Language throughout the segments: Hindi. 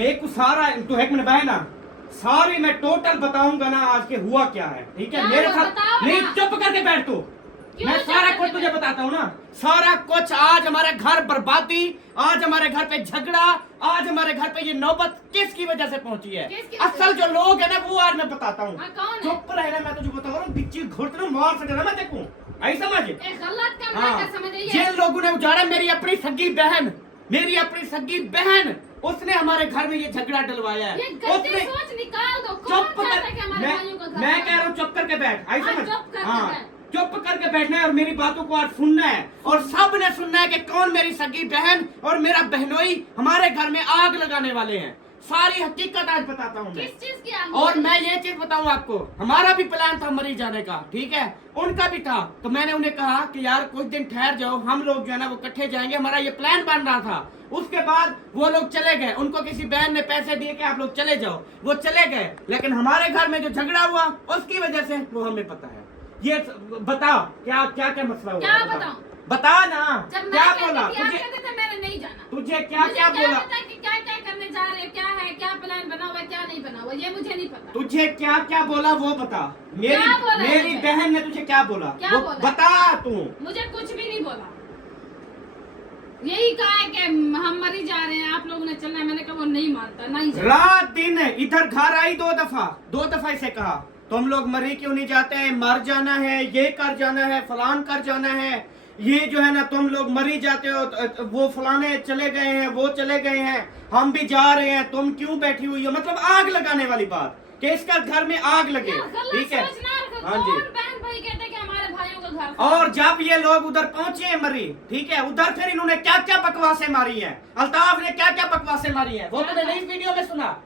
एक सारा तो एक मिनट बहना सारी मैं टोटल बताऊंगा ना आज के हुआ क्या है, ठीक है? मेरे साथ नहीं, चुप करके बैठ तू। मैं सारा कुछ तुझे बताता हूँ ना, सारा कुछ। आज हमारे घर बर्बादी, आज हमारे घर पे झगड़ा, आज हमारे घर पे ये नौबत किसकी वजह से पहुंची है? असल जो लोग है ना वो आज मैं बताता हूँ। चुप रहना, मैं तुझे बता रहा हूँ। बिच्ची घुटने मार सके ना मैं देखूं, आई समझ? जिन लोगों ने उजाड़ा, मेरी अपनी सगी बहन, मेरी अपनी सगी बहन, उसने हमारे घर में ये झगड़ा डलवाया है। उसने चुप कर, मैं कह रहा हूँ चुप करके बैठ, आई समझ? हाँ, चुप करके बैठना है और मेरी बातों को आज सुनना है, और सब ने सुनना है कि कौन मेरी सगी बहन और मेरा बहनोई हमारे घर में आग लगाने वाले हैं। सारी हकीकत आज बताता हूँ मैं। किस चीज की आग? और मैं ये चीज बताऊँ आपको, हमारा भी प्लान था मरी जाने का, ठीक है? उनका भी था। तो मैंने उन्हें कहा कि यार कुछ दिन ठहर जाओ, हम लोग जो है ना वो इकट्ठे जाएंगे, हमारा ये प्लान बन रहा था। उसके बाद वो लोग चले गए, उनको किसी बहन ने पैसे दिए कि आप लोग चले जाओ, वो चले गए। लेकिन हमारे घर में जो झगड़ा हुआ उसकी वजह से वो हमें पता है। ये बताओ क्या क्या क्या मसला हुआ? क्या बताऊं? बता ना, क्या बोला तुझे? मैंने नहीं जाना। तुझे क्या क्या बोला? क्या क्या करने जा रहे हैं, क्या है, क्या प्लान बना हुआ है, क्या नहीं बना हुआ, ये मुझे नहीं पता। तुझे क्या क्या बोला वो बता। मेरी बहन ने तुझे क्या बोला? क्या बोला? बता तू। मुझे कुछ भी नहीं बोला, यही कहा है कि हम मरी जा रहे हैं, आप लोगों ने चलना है। मैंने कहा वो नहीं मानता, नहीं जाता। रात दिन इधर घर आई, दो दफा इसे कहा तुम लोग मरी क्यों नहीं जाते, मर जाना है, ये कर जाना है, फलान कर जाना है, ये जो है ना तुम लोग मरी जाते हो, वो फलाने चले गए हैं, वो चले गए हैं, हम भी जा रहे हैं, तुम क्यों बैठी हुई हो? मतलब आग लगाने वाली बात कि इसका घर में आग लगे, ठीक है? हाँ जी। और जब ये लोग उधर पहुंचे हैं मरी, ठीक है, उधर फिर इन्होंने क्या क्या बकवासें मारी हैं, अल्ताफ ने क्या क्या बकवासें मारी हैं, वो तुमने नई वीडियो में सुना?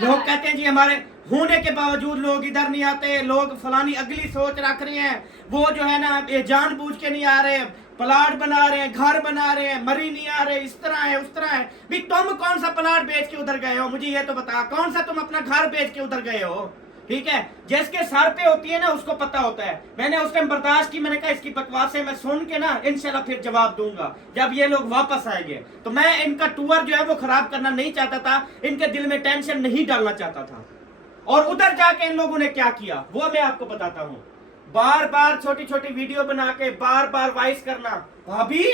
लोग कहते हैं जी हमारे होने के बावजूद लोग इधर नहीं आते, लोग फलानी अगली सोच रख रहे हैं, वो जो है ना ये जानबूझ के नहीं आ रहे, प्लाट बना रहे हैं, घर बना रहे हैं, मरी नहीं आ रहे, इस तरह है उस तरह है। भी तुम कौन सा प्लाट बेच के उधर गए हो? मुझे ये तो बता, कौन सा तुम अपना घर बेच के उधर गए हो? ठीक है, जिसके सर पे होती है ना उसको पता होता है। मैंने उस टाइम बर्दाश्त की, मैंने कहा इसकी बकवासें मैं सुन के ना इंशाल्लाह फिर जवाब दूंगा जब ये लोग वापस आएंगे। तो मैं इनका टूर जो है वो खराब करना नहीं चाहता था, इनके दिल में टेंशन नहीं डालना चाहता था। और उधर जाके इन लोगों ने क्या किया वो मैं आपको बताता हूँ। बार बार छोटी छोटी वीडियो बना के बार बार वॉइस करना, भाभी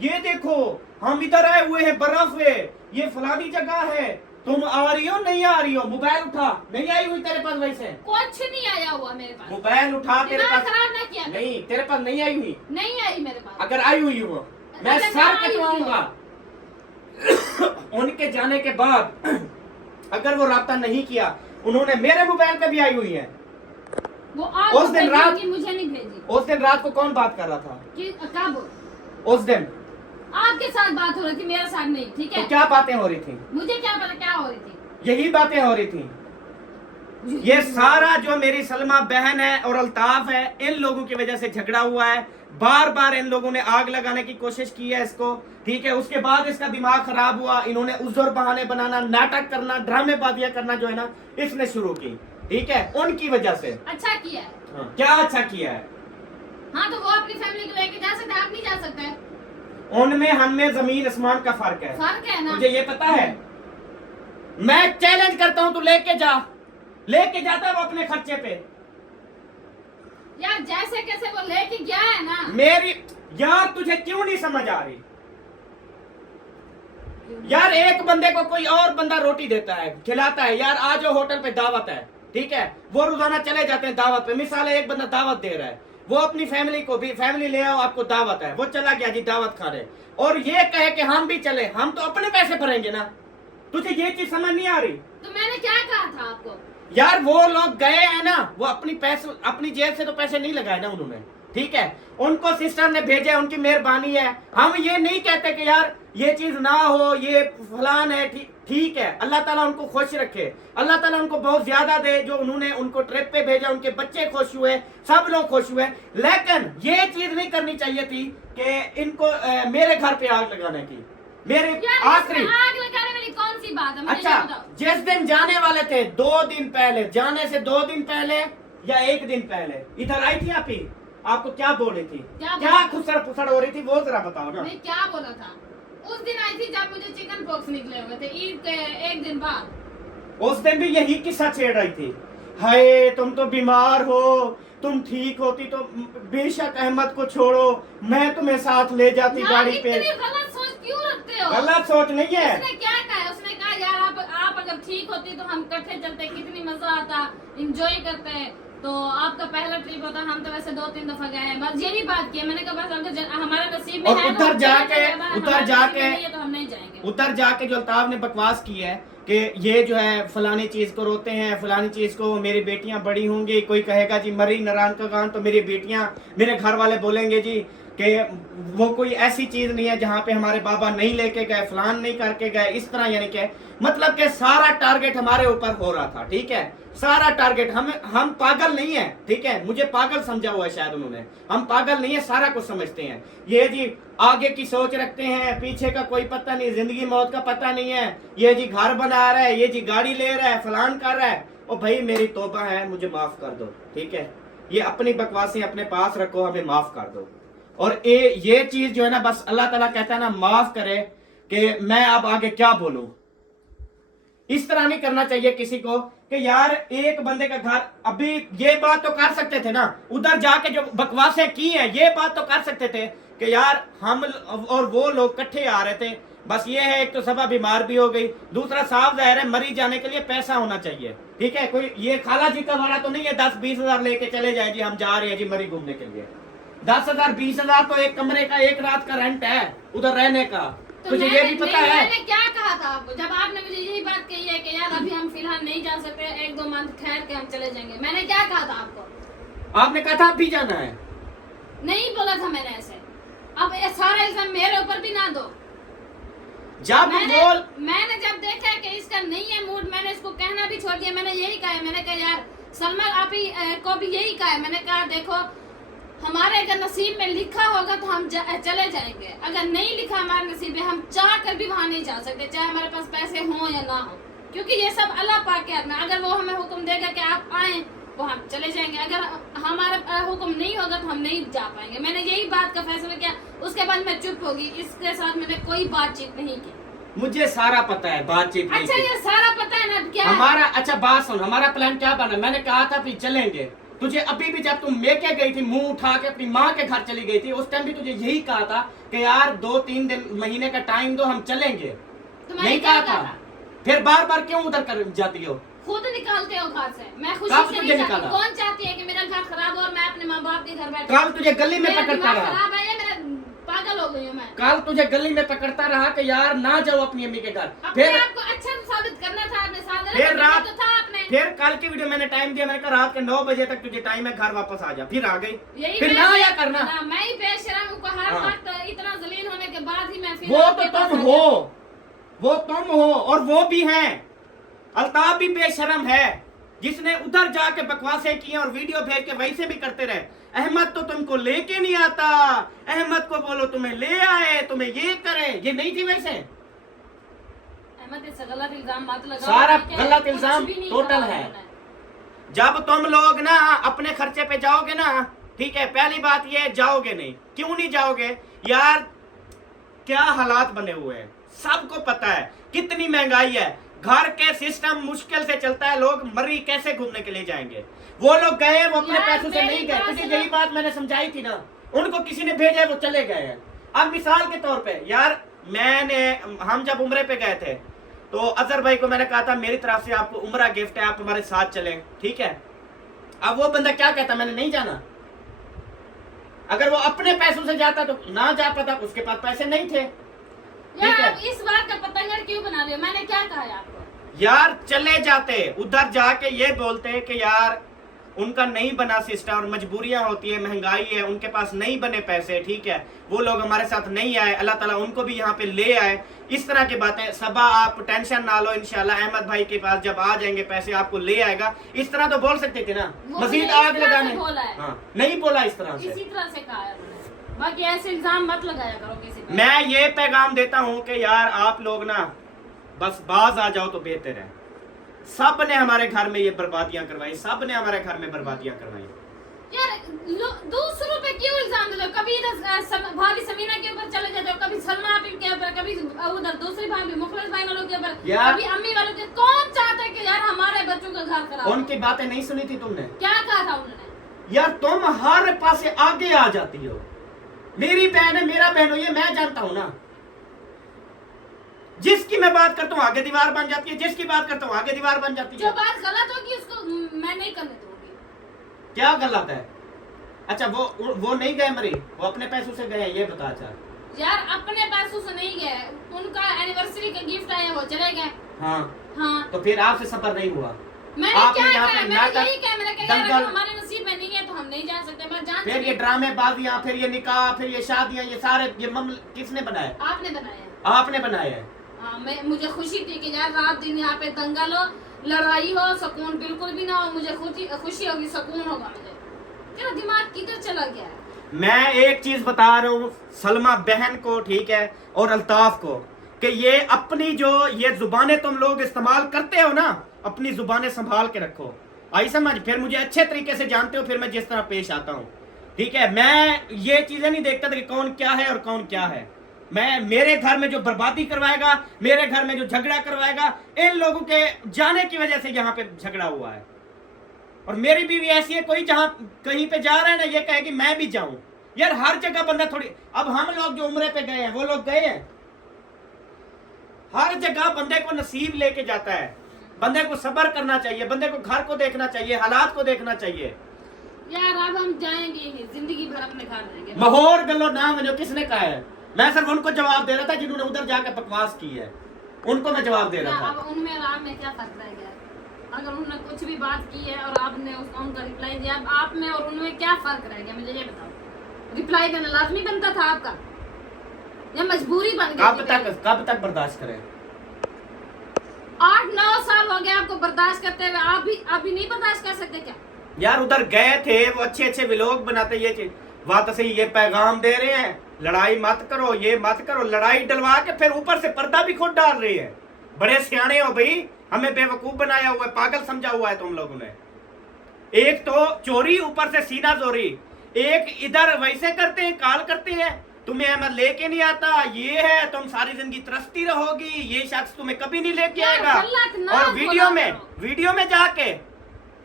ये देखो हम इधर आए हुए हैं, बर्फ है, ये फलानी जगह है, तुम आ रही हो नहीं आ रही हो? मोबाइल उठा, नहीं आई हुई तेरे पास? वैसे कुछ नहीं आया हुआ मेरे पास। मोबाइल उठा, तेरे पास खराब ना किया? नहीं, तेरे पास नहीं आई हुई? नहीं आई मेरे पास। अगर आई हुई हो मैं सर कटवाऊंगा। उनके जाने के बाद अगर वो राब्ता नहीं किया, उन्होंने मेरे मोबाइल पे भी आई हुई है। वो उस दिन रात मुझे नहीं भेजी। उस दिन रात को कौन बात कर रहा था? कब? उस दिन आपके साथ बात हो रही थी, मेरे साथ नहीं, ठीक है? तो क्या बातें हो रही थी? मुझे क्या पता क्या हो रही थी? यही बातें हो रही थी। ये सारा जो मेरी सलमा बहन है और अल्ताफ है, इन लोगों की वजह से झगड़ा हुआ है। बार बार इन लोगों ने आग लगाने की कोशिश की है इसको, ठीक है? उसके बाद इसका दिमाग खराब हुआ, इन्होंने उज़्र बहाने बनाना, नाटक करना, ड्रामेबाजियां करना जो है ना इसने शुरू की, ठीक है? उनकी वजह से। अच्छा किया है। हाँ, क्या अच्छा किया है? हाँ तो वो अपनी फैमिली को लेके जा सकते हैं, आप नहीं जा सकते? उनमें हमें जमीन आसमान का फर्क है। फर्क है ना? मुझे ये पता है। मैं चैलेंज करता हूं, तू लेके जाता है वो अपने खर्चे पे। यार जैसे कैसे वो लेके गया है ना। मेरी यार तुझे क्यों नहीं समझ आ रही? यार एक बंदे को कोई और बंदा रोटी देता है, खिलाता है, यार आज होटल पे दावत है, ठीक है? वो रोजाना चले जाते हैं दावत पे। मिसाल है एक बंदा दावत दे रहा है, वो अपनी फैमिली को भी, फैमिली ले आओ आपको दावत है, वो चला गया जी दावत खा रहे, और ये कहे कि हम भी चले, हम तो अपने पैसे भरेंगे ना। तुझे ये चीज समझ नहीं आ रही? तो मैंने क्या कहा था आपको? यार वो लोग गए हैं ना, वो अपनी जेब से तो पैसे नहीं लगाए ना उन्होंने, ठीक है? उनको सिस्टर ने भेजा, उनकी मेहरबानी है। हम ये नहीं कहते कि यार ये चीज ना हो, ये फलान है, ठीक है? अल्लाह ताला उनको खुश रखे, अल्लाह ताला उनको बहुत ज्यादा दे, जो उन्होंने उनको ट्रिप पे भेजा, उनके बच्चे खुश हुए, सब लोग खुश हुए। लेकिन ये चीज नहीं करनी चाहिए थी कि इनको मेरे घर पे आग लगाने की। मेरे आखिरी आग लगाने वाली कौन सी बात है? अच्छा, जिस दिन जाने वाले थे 2 दिन पहले, जाने से 2 दिन पहले या 1 दिन पहले इधर आई थी आप ही, आपको क्या बोल रही थी? क्या खुसर पुसड़ हो रही थी वो जरा बताओ ना। मैं क्या बोला था? उस दिन आई थी जब मुझे चिकन पॉक्स निकले हुए थे, ईद के एक दिन बाद। उस दिन भी यही किस्सा छेड़ रही थी, हाय तुम तो बीमार हो, तुम ठीक होती तो बेशक अहमद को छोड़ो, मैं तुम्हें साथ ले जाती गाड़ी पे। इतनी गलत सोच क्यों रखते हो? गलत सोच नहीं है। उसने क्या कहा? उसने कहा यार आप अगर ठीक होती तो हम इकट्ठे चलते, कितनी मजा आता, एंजॉय करते। तो आपका पहला ट्रिप होता, हम तो वैसे 2-3 दफा गए हैं, बस यही बात की है। मैंने कहा बस अगर हमारे नसीब में और है उधर जाके तो हम नहीं जाएंगे। उधर जाके जो अल्ताफ ने बकवास की है कि ये जो है फलानी चीज को रोते हैं, फलानी चीज को, मेरी बेटियां बड़ी होंगी, कोई कहेगा जी मरी नारायण का गान, तो मेरी बेटियां, मेरे घर वाले बोलेंगे जी कि वो कोई ऐसी चीज नहीं है जहाँ पे हमारे बाबा नहीं लेके गए, फलान नहीं करके गए, इस तरह यानी कि मतलब कि सारा टारगेट हमारे ऊपर हो रहा था, ठीक है, सारा टारगेट। हम पागल नहीं है, ठीक है, मुझे पागल समझा हुआ है शायद उन्होंने, हम पागल नहीं है, सारा कुछ समझते हैं। ये जी आगे की सोच रखते हैं, पीछे का कोई पता नहीं, जिंदगी मौत का पता नहीं है, ये जी घर बना रहा है, ये जी गाड़ी ले रहा है, फलान कर रहा है। ओ भाई मेरी तौबा है, मुझे माफ कर दो, ठीक है, ये अपनी बकवासें अपने पास रखो, हमें माफ कर दो। और ये चीज जो है ना, बस अल्लाह ताला कहता है ना माफ करे कि मैं अब आगे क्या बोलूं। इस तरह नहीं करना चाहिए किसी को कि यार एक बंदे का घर, अभी ये बात तो कर सकते थे ना, उधर जाके जो बकवासें की है ये बात तो कर सकते थे कि यार हम और वो लोग इकट्ठे आ रहे थे। बस ये है, एक तो सबा बीमार भी हो गई, दूसरा साफ जाहिर है मरी जाने के लिए पैसा होना चाहिए, ठीक है, कोई ये खाला जी का वाला तो नहीं है 10-20 हजार लेके चले जाए जी हम जा रहे हैं जी मरी घूमने के लिए। 10,000-20 हजार तो एक कमरे का, एक रात का रेंट है उधर रहने का, तुझे ये भी पता है। मैंने क्या कहा था जब आपने मुझे यही बात कही है कि यार अभी हम फिलहाल नहीं जा सकते, 1-2 मंथ ठहर के हम चले जाएंगे, मैंने क्या कहा था आपको? आपने कहा था अभी जाना है, नहीं बोला था मैंने ऐसे। अब ये सारा इल्जाम मेरे ऊपर भी ना दो। जब मैंने जब देखा कि इसका नहीं है मूड, मैंने इसको कहना भी छोड़ दिया। मैंने यही कहा है, मैंने कहा यार सलमान आप ही को भी यही कहा है, मैंने कहा देखो हमारे अगर नसीब में लिखा होगा तो हम चले जाएंगे, अगर नहीं लिखा हमारे नसीब में हम चाह कर भी वहां नहीं जा सकते, चाहे हमारे पास पैसे हों या ना हो, क्योंकि ये सब अल्लाह पाक के हाथ में। अगर वो हमें हुक्म देगा कि आप आए वो हम चले जाएंगे, अगर हमारा हुक्म नहीं होगा तो हम नहीं जा पाएंगे। मैंने यही बात का फैसला किया, उसके बाद मैं चुप होगी, इसके साथ मैंने कोई बातचीत नहीं की। मुझे सारा पता है, बातचीत नहीं अच्छा की। ये सारा पता है ना क्या हमारा अच्छा बात सुन, हमारा प्लान क्या बना, मैंने कहा था भी चलेंगे, तुझे अभी भी जब तुम मेके गई थी, मुंह उठा के अपनी माँ के घर चली गई थी, उस टाइम भी तुझे यही कहा था कि यार 2-3 दिन महीने का टाइम दो, हम चलेंगे, नहीं कहा था? फिर बार बार क्यों उधर कर जाती हो? खुद निकालते हो घर से, मैं खुशी कब से तुझे नहीं जाती। निकाला? कौन चाहती है कि मेरा घर खराब हो और मैं अपने माँ बाप के घर बैठ? कल तुझे गली में पकड़ता रहा, खराब है या मेरा पागल हो गई हूँ मैं? कल तुझे गली में पकड़ता रहा कि यार ना जाओ अपनी अम्मी के घर। फिर आपको अच्छा साबित करना था, आपने साथ फिर रात तो था आपने। फिर कल की वीडियो मैंने टाइम दिया, मैंने कहा रात के 9 बजे तक तुझे टाइम है, घर वापस आ जा, फिर आ गई। फिर ना आया करना, मैं ही बेशरम हूँ, हर वक्त इतना जलील होने के बाद ही मैं फिर वो तो तुम हो, वो तुम हो, और वो भी हैं। अल्ताफ भी बेशरम है जिसने उधर जाके बकवासें की और वीडियो भेज के वैसे भी करते रहे। अहमद तो तुमको लेके नहीं आता, अहमद को बोलो तुम्हें ले आए, तुम्हें ये करे, ये नहीं थी वैसे। अहमद इससे गलत इल्जाम मत लगाओ, सारा गलत इल्जाम टोटल है। जब तुम लोग ना अपने खर्चे पे जाओगे ना, ठीक है, पहली बात ये जाओगे नहीं, क्यों नहीं जाओगे यार, क्या हालात बने हुए हैं, सबको पता है कितनी महंगाई है, घर के सिस्टम मुश्किल से चलता है, लोग मरी कैसे घूमने के लिए जाएंगे? वो लोग गए, वो अपने पैसों से नहीं गए, तुझे यही बात मैंने समझाई थी ना, उनको किसी ने भेजा है, वो चले गए हैं। अब मिसाल के तौर पे यार हम जब उम्रे पे गए थे तो अजहर भाई को मैंने कहा था मेरी तरफ से आपको उम्रा गिफ्ट है, आप हमारे साथ चलें, ठीक है। अब वो बंदा क्या कहता, मैंने नहीं जाना। अगर वो अपने पैसों से जाता तो ना जा पाता, उसके पास पैसे नहीं थे। यार आप इस बात का पतंगड़ क्यों बना रहे हो? मैंने क्या कहा है आपको? यार चले जाते, उधर जाके ये बोलते कि यार उनका नहीं बना सिस्टम और मजबूरियां होती है, महंगाई है, उनके पास नहीं बने पैसे, ठीक है, वो लोग हमारे साथ नहीं आए, अल्लाह ताला उनको भी यहाँ पे ले आए, इस तरह की बातें। सबा आप टेंशन ना लो, इंशाल्लाह अहमद भाई के पास जब आ जाएंगे पैसे आपको ले आएगा, इस तरह तो बोल सकते थे ना, मजीद आग लगाने। हाँ, नहीं बोला इस तरह से, इसी तरह से कहा है उन्होंने। बाकी ऐसे इल्जाम मत लगाया करो किसी पे। मैं ये पैगाम देता हूँ कि यार आप लोग ना बस बाज आ जाओ तो बेहतर है। सब ने हमारे घर में ये बर्बादियां करवाई, सब ने हमारे घर में बर्बादियां करवाई, यार दूसरों पे क्यों इल्जाम देते हो? कभी इधर भाभी समीना के ऊपर चले जाते हो, कभी सलमा आपी के ऊपर, कभी उधर दूसरी भाभी मुखलिस भाई वालों के ऊपर, कभी अम्मी वालों के। कौन चाहता है कि यार हमारे बच्चों का घर खराब? उनकी बातें नहीं सुनी थी तुमने? क्या कहा था उन्होंने? यार तुम हर पास से आगे आ जाती हो। मेरी बहन है, मेरा बहन हो, ये मैं जानता हूं ना। जिसकी मैं बात करता हूँ आगे दीवार बन जाती है, जिसकी बात करता हूँ आगे दीवार बन जाती है। जो बात गलत होगी उसको मैं नहीं करने दूंगी। क्या गलत है? अच्छा वो नहीं गए मरी, वो अपने पैसों से गए, ये बता। अच्छा यार अपने पैसों से नहीं गए, उनका एनिवर्सरी का गिफ्ट आया, वो चले गए। हाँ तो फिर आपसे सफर नहीं हुआ? मैंने क्या कहा? मैंने यही कहा, मैंने कहा यार हमारे नसीब में नहीं है तो हम नहीं जा सकते। मैं जान फिर ये ड्रामेबाजियां, फिर ये निकाह, फिर ये शादियां, ये सारे ये किसने बनाए? आपने बनाया। आपने बनाया है। मुझे खुशी थी कि यार रात दिन यहाँ पे दंगल हो, लड़ाई हो, सुकून बिल्कुल भी ना हो। मुझे खुशी होगी, सुकून होगा। मुझे तेरा दिमाग किधर चला गया है? मैं एक चीज बता रहा हूँ सलमा बहन को, ठीक है, और अल्ताफ को, कि ये अपनी जो ये जुबानें तुम लोग इस्तेमाल करते हो ना, अपनी जुबानें संभाल के रखो। आई समझ? फिर मुझे अच्छे तरीके से जानते हो फिर मैं जिस तरह पेश आता हूँ, ठीक है। मैं ये चीजें नहीं देखता था कि कौन क्या है और कौन क्या है। मैं मेरे घर में जो बर्बादी करवाएगा, मेरे घर में जो झगड़ा करवाएगा, इन लोगों के जाने की वजह से यहाँ पे झगड़ा हुआ है। और मेरी बीवी ऐसी है, कोई जहां कहीं पे जा रहा है ना, ये कहे कि मैं भी जाऊं। यार हर जगह बंदा थोड़ी, अब हम लोग जो उम्रे पे गए हैं वो लोग गए हैं? हर जगह बंदे को नसीब लेके जाता है। बंदे को सब्र करना चाहिए, बंदे को घर को देखना चाहिए, हालात को देखना चाहिए। यार अब हम जाएंगे ही, जिंदगी भर अपने घर रहेंगे। महोर गलो नाम जो किसने कहा है? मैं सिर्फ उनको जवाब दे रहा था जिन्होंने उधर जाकर बकवास की है, उनको मैं जवाब दे रहा था। अब उनमें और आप में क्या फर्क रह गया? अगर उन्होंने कुछ भी बात की है और आपने उनका रिप्लाई दिया, अब आप में और उनमें क्या फर्क रह गया? मुझे ये बताओ। रिप्लाई देना लाजमी बनता था आपका या मजबूरी बन गई? कब तक बर्दाश्त करें? 8-9 साल हो गए आपको बर्दाश्त करते हुए, आप भी अभी नहीं बर्दाश्त कर सकते क्या? यार उधर गए थे, वो अच्छे व्लॉग बनाते, ये चीज बात सही, ये पैगाम दे रहे हैं लड़ाई मत करो, ये मत करो, लड़ाई डलवा के फिर ऊपर से पर्दा भी खुद डाल रही है। बड़े सियाने हो भाई, हमें बेवकूफ बनाया हुआ है, पागल समझा हुआ है तुम लोगों ने। एक तो चोरी, ऊपर से सीना जोरी, एक इधर वैसे करते हैं, काल करते हैं, तुम्हें हमें लेके नहीं आता, ये है, तुम सारी जिंदगी तरसती रहोगी, ये शख्स तुम्हें कभी नहीं लेके आएगा। और वीडियो में जाके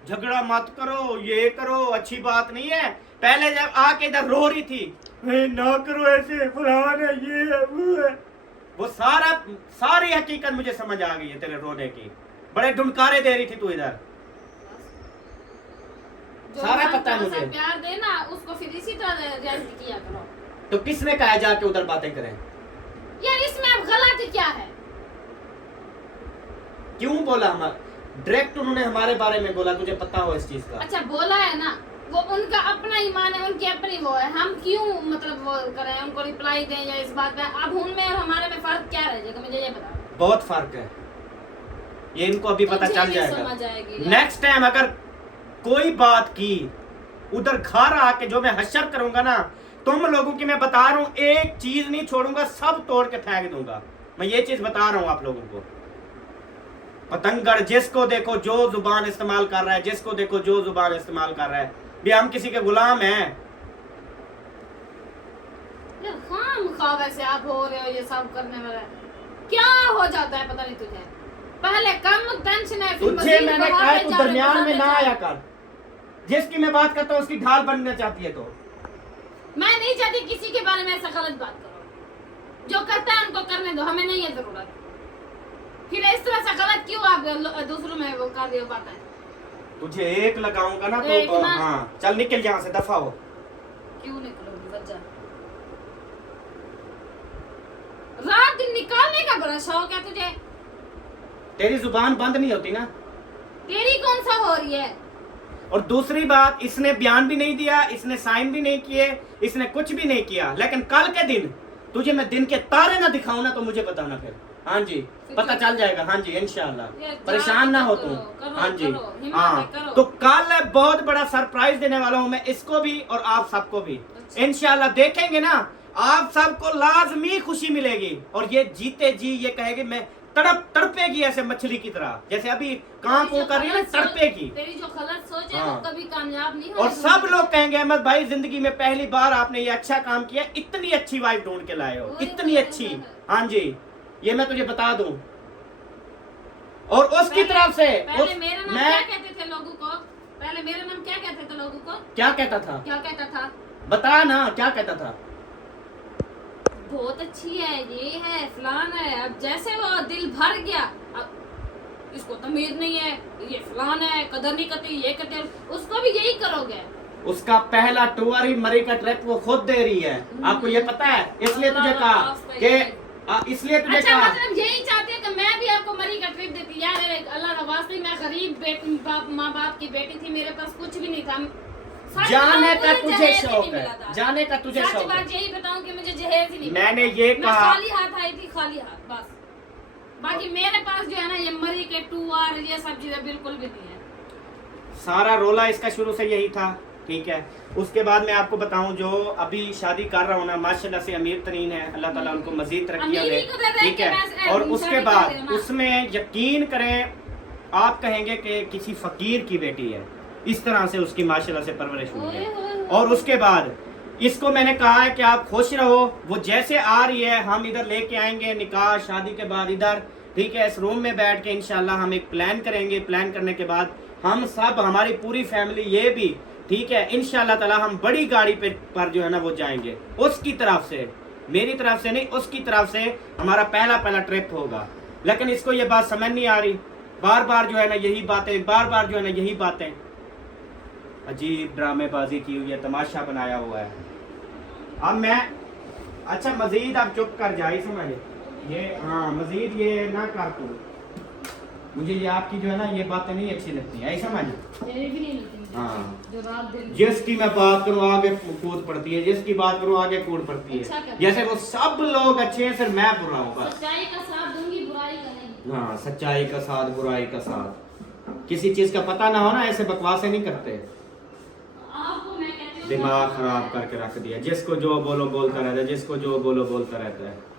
झगड़ा मत करो, ये करो, अच्छी बात नहीं है। पहले जब आके इधर रो रही थी, ना करो ऐसे, फलाना है, ये है, वो है, वो सारी हकीकत मुझे समझ आ गई है तेरे रोने की। बड़े ढुंढकारे दे रही थी तू इधर, सारा पता है मुझे। प्यार देना उसको फिर इसी तरह रिएक्ट किया करो। तो किसने कहा जाके उधर बातें करें? यार इसमें अब गलत क्या है? क्यों बोला? हमारा डायरेक्ट उन्होंने हमारे बारे में बोला, तुझे पता हो इस चीज का? अच्छा बोला है ना, वो उनका अपना ईमान है, उनकी अपनी वो है, हम क्यों मतलब वो करें, उनको रिप्लाई दें या इस बात पे? अब उनमें और हमारे में फर्क क्या रह जाएगा? मुझे ये बताओ। बहुत फर्क है, ये इनको अभी पता चल जाएगा। नेक्स्ट टाइम अगर कोई बात की उधर घर आके जो मैं हशर करूंगा ना, तुम लोगों की मैं बता रहा हूं, एक चीज नहीं छोड़ूंगा, सब तोड़ के फेंक दूंगा। मैं ये चीज बता रहा हूं आप लोगों को। पतंगड़, जिसको देखो जो जुबान इस्तेमाल कर रहा है, जिसको देखो जो जुबान इस्तेमाल कर रहा है, भी हम किसी के गुलाम हैं? यार खाम वैसे आप हो रहे हो ये सब करने वाला, क्या हो जाता है पता नहीं तुझे? पहले कम टेंशन है, तुझे मैंने कहा तू दरमियान में ना आया कर। जिसकी मैं बात करता हूँ उसकी ढाल बनना चाहती है तो मैं नहीं चाहती किसी के बारे में ऐसा गलत बात करो। जो करता है उनको करने दो, हमें नहीं है जरूरत। फिर इस तरह से गलत क्यों आप दूसरों में वो कर रहे हो? पता है तुझे एक लगाऊंगा ना तो हाँ, चल निकल यहाँ से, दफा हो। क्यों निकलोगी? बच्चा रात दिन निकालने का बड़ा शौक है तुझे। तेरी जुबान बंद नहीं होती ना। तेरी कौन सा हो रही है? और दूसरी बात, इसने बयान भी नहीं दिया, इसने साइन भी नहीं किए, इसने कुछ भी नहीं किया, लेकिन कल के दिन तुझे मैं दिन के तारे ना दिखाऊं ना तो मुझे बताना फिर। हाँ जी, पता चल जाएगा। हाँ जी, इंशाल्लाह, परेशान ना हो तुम। हाँ जी, हाँ, तो कल बहुत बड़ा सरप्राइज देने वाला हूँ मैं, इसको भी और आप सबको भी। इंशाल्लाह देखेंगे ना, आप सबको लाजमी खुशी मिलेगी। और ये जीते जी ये कहेगी मैं तड़पेगी ऐसे मछली की तरह, जैसे अभी काम को कर रही है ना, तड़पेगी। तेरी जो गलत सोच है हाँ। वो कभी कामयाब नहीं और होगी। सब लोग कहेंगे अहमद भाई जिंदगी में पहली बार आपने ये अच्छा काम किया, इतनी अच्छी वाइफ ढूंढ के लाए हो, इतनी अच्छी। हाँ जी, ये मैं तुझे बता दूं। और उसकी तरफ से पहले मेरा नाम क्या कहते थे लोगों को? पहले मेरा नाम क्या कहते थे लोगों को? क्या कहता था? क्या कहता था? बता ना, क्या कहता था? बहुत अच्छी है, ये है, फलान है। अब जैसे वो दिल भर गया, अब इसको तमीज नहीं है, ये फलान है, कदर नहीं करती, ये करते, उसको भी यही करोगे। उसका पहला टूर ही मरी का ट्रैक वो खुद दे रही है, आपको ये पता है? इसलिए तुझे कहा कि इसलिए तुझे अच्छा, कहा मतलब यही चाहती है कि मैं भी आपको मरी का ट्रिप देती। यार अल्लाह का वास्ते, मैं गरीब माँ बाप की बेटी थी, मेरे पास कुछ भी नहीं था। जाने का तुझे शौक है, जाने का तुझे शौक है। बात यही बताऊं कि मुझे जहेज ही नहीं, मैंने ये मैं कहा, खाली हाथ आई थी, खाली हाथ बस। बाकी मेरे पास जो है ना, ये मरी के टूर ये सब चीजें बिल्कुल भी नहीं है। सारा रोला इसका शुरू से यही था, ठीक है। उसके बाद मैं आपको बताऊं, जो अभी शादी कर रहा हूं ना, माशाल्लाह से अमीर तरीन है, अल्लाह ताला उनको मजीद तरक्कियां दे, ठीक है। और उसके बाद उसमें यकीन करें, आप कहेंगे कि किसी फकीर की बेटी है, इस तरह से उसकी माशाल्लाह से परवरिश हुई है। और उसके बाद इसको मैंने कहा है कि आप खुश रहो, वो जैसे आ रही है हम इधर लेके आएंगे, निकाह शादी के बाद इधर, ठीक है, इस रूम में बैठ के इंशाल्लाह हम एक प्लान करेंगे। प्लान करने के बाद हम सब, हमारी पूरी फैमिली, ये भी, ठीक है, इंशाल्लाह ताला हम बड़ी गाड़ी पर जो है ना वो जाएंगे। उसकी तरफ से, मेरी तरफ से नहीं, उसकी तरफ से हमारा पहला ट्रिप होगा। लेकिन इसको ये बात समझ नहीं आ रही, बार बार जो है ना यही बातें, बार बार जो है ना यही बातें। अजीब ड्रामेबाजी की हुई है, तमाशा बनाया हुआ है। अब मैं, अच्छा मजीद आप चुप कर जाए, समझ ये, हाँ मजीद ये ना कर तू, मुझे ये आपकी जो है ना ये बातें नहीं अच्छी लगती है, ऐसा समझ। तेरी भी नहीं लगती मुझे। हाँ, जो रात दिन जिसकी मैं बात करूँ आगे कूद पड़ती है, जिसकी बात करूँ आगे कूद पड़ती अच्छा है। करती जैसे वो सब लोग अच्छे हैं, सिर्फ मैं बुरा हूँ बस। सच्चाई का साथ दूंगी, बुराई का नहीं। हाँ, सच्चाई का साथ, बुराई का साथ। किसी चीज का पता ना हो ना, ऐसे बकवासें नहीं करते। आपको मैं कहती हूँ, दिमाग खराब करके रख दिया, जिसको जो बोलो बोलता रहता है, जिसको जो बोलो बोलता रहता है।